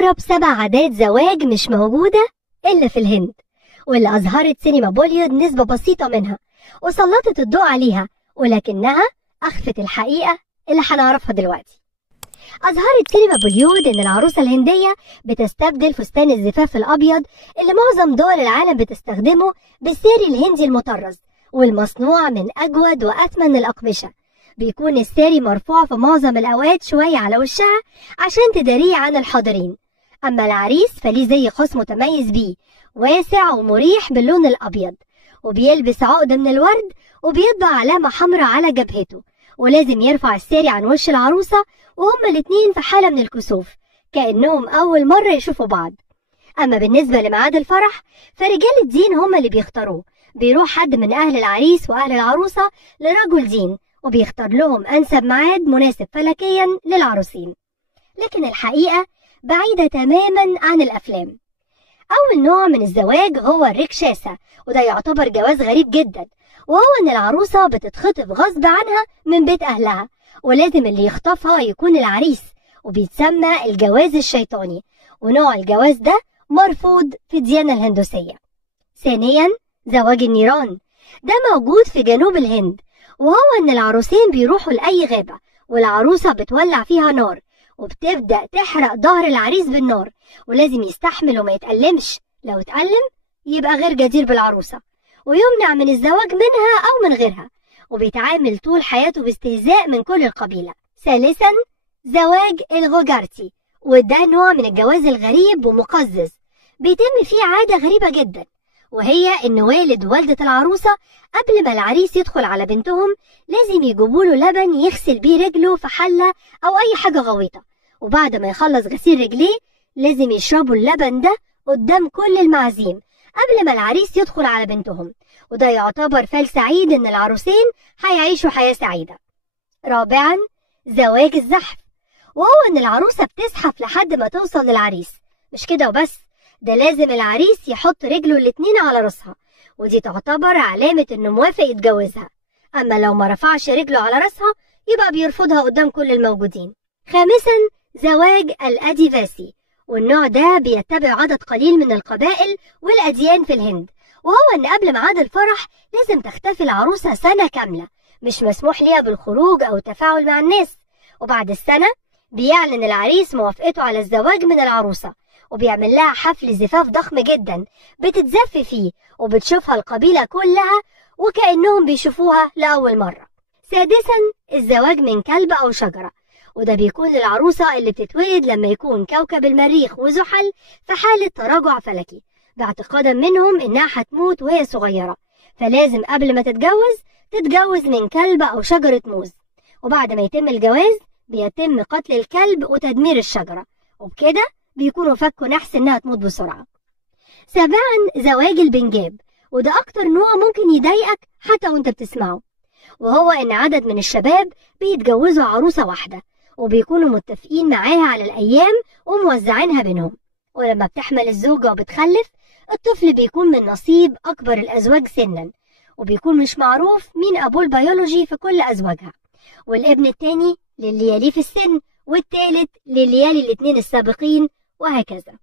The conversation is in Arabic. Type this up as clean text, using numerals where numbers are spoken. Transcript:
أغرب 7 عادات زواج مش موجودة إلا في الهند، واللي أظهرت سينما بوليود نسبة بسيطة منها وسلطت الضوء عليها، ولكنها أخفت الحقيقة اللي هنعرفها دلوقتي. أظهرت سينما بوليود إن العروسة الهندية بتستبدل فستان الزفاف الأبيض اللي معظم دول العالم بتستخدمه بالساري الهندي المطرز والمصنوع من أجود وأثمن الأقمشة. بيكون الساري مرفوع في معظم الأوقات شوية على وشها عشان تداريه عن الحاضرين. أما العريس فليه زي خاص متميز بيه، واسع ومريح باللون الأبيض، وبيلبس عقد من الورد، وبيطبع علامة حمراء على جبهته، ولازم يرفع الساري عن وش العروسة وهما الاتنين في حالة من الكسوف كأنهم أول مرة يشوفوا بعض. أما بالنسبة لميعاد الفرح فرجال الدين هما اللي بيختاروه، بيروح حد من أهل العريس وأهل العروسة لرجل دين وبيختار لهم أنسب ميعاد مناسب فلكيا للعروسين. لكن الحقيقة بعيدة تماما عن الأفلام. أول نوع من الزواج هو الركشاسة، وده يعتبر جواز غريب جدا، وهو إن العروسة بتتخطف غصب عنها من بيت أهلها، ولازم اللي يخطفها يكون العريس، وبيتسمى الجواز الشيطاني، ونوع الجواز ده مرفوض في الديانة الهندوسية. ثانيا زواج النيران، ده موجود في جنوب الهند، وهو إن العروسين بيروحوا لأي غابة والعروسة بتولع فيها نار وبتبدأ تحرق ظهر العريس بالنار، ولازم يستحمل وما يتألمش، لو اتألم يبقى غير جدير بالعروسة ويمنع من الزواج منها أو من غيرها، وبيتعامل طول حياته باستهزاء من كل القبيلة. ثالثا زواج الغوجارتي، وده نوع من الجواز الغريب ومقزز، بيتم فيه عادة غريبة جدا، وهي إن والد ووالدة العروسة قبل ما العريس يدخل على بنتهم لازم يجيبوله لبن يغسل بيه رجله في حلة أو أي حاجة غويطة، وبعد ما يخلص غسيل رجليه لازم يشربوا اللبن ده قدام كل المعازيم قبل ما العريس يدخل على بنتهم، وده يعتبر فال سعيد إن العروسين هيعيشوا حياة سعيدة. رابعا زواج الزحف، وهو إن العروسة بتزحف لحد ما توصل للعريس. مش كده وبس، ده لازم العريس يحط رجله الاتنين على راسها، ودي تعتبر علامة إنه موافق يتجوزها. أما لو ما رفعش رجله على راسها يبقى بيرفضها قدام كل الموجودين. خامسا زواج الأديفاسي، والنوع ده بيتبع عدد قليل من القبائل والأديان في الهند، وهو إن قبل ميعاد الفرح لازم تختفي العروسة سنة كاملة، مش مسموح ليها بالخروج أو التفاعل مع الناس، وبعد السنة بيعلن العريس موافقته على الزواج من العروسة، وبيعمل لها حفل زفاف ضخم جدا بتتزف فيه وبتشوفها القبيلة كلها وكأنهم بيشوفوها لأول مرة. سادسا الزواج من كلب أو شجرة، وده بيكون للعروسة اللي بتتولد لما يكون كوكب المريخ وزحل في حالة تراجع فلكي، باعتقادا منهم إنها هتموت وهي صغيرة، فلازم قبل ما تتجوز من كلب أو شجرة موز، وبعد ما يتم الجواز بيتم قتل الكلب وتدمير الشجرة، وبكده بيكونوا فكوا نحس إنها تموت بسرعة. سابعا زواج البنجاب، وده أكتر نوع ممكن يضايقك حتى وانت بتسمعه، وهو إن عدد من الشباب بيتجوزوا عروسة واحدة وبيكونوا متفقين معاها على الأيام وموزعينها بينهم، ولما بتحمل الزوجة وبتخلف الطفل بيكون من نصيب أكبر الأزواج سنا، وبيكون مش معروف مين أبوه البيولوجي في كل أزواجها، والابن التاني للي يليه في السن، والتالت للي يلي الاتنين السابقين، وهكذا.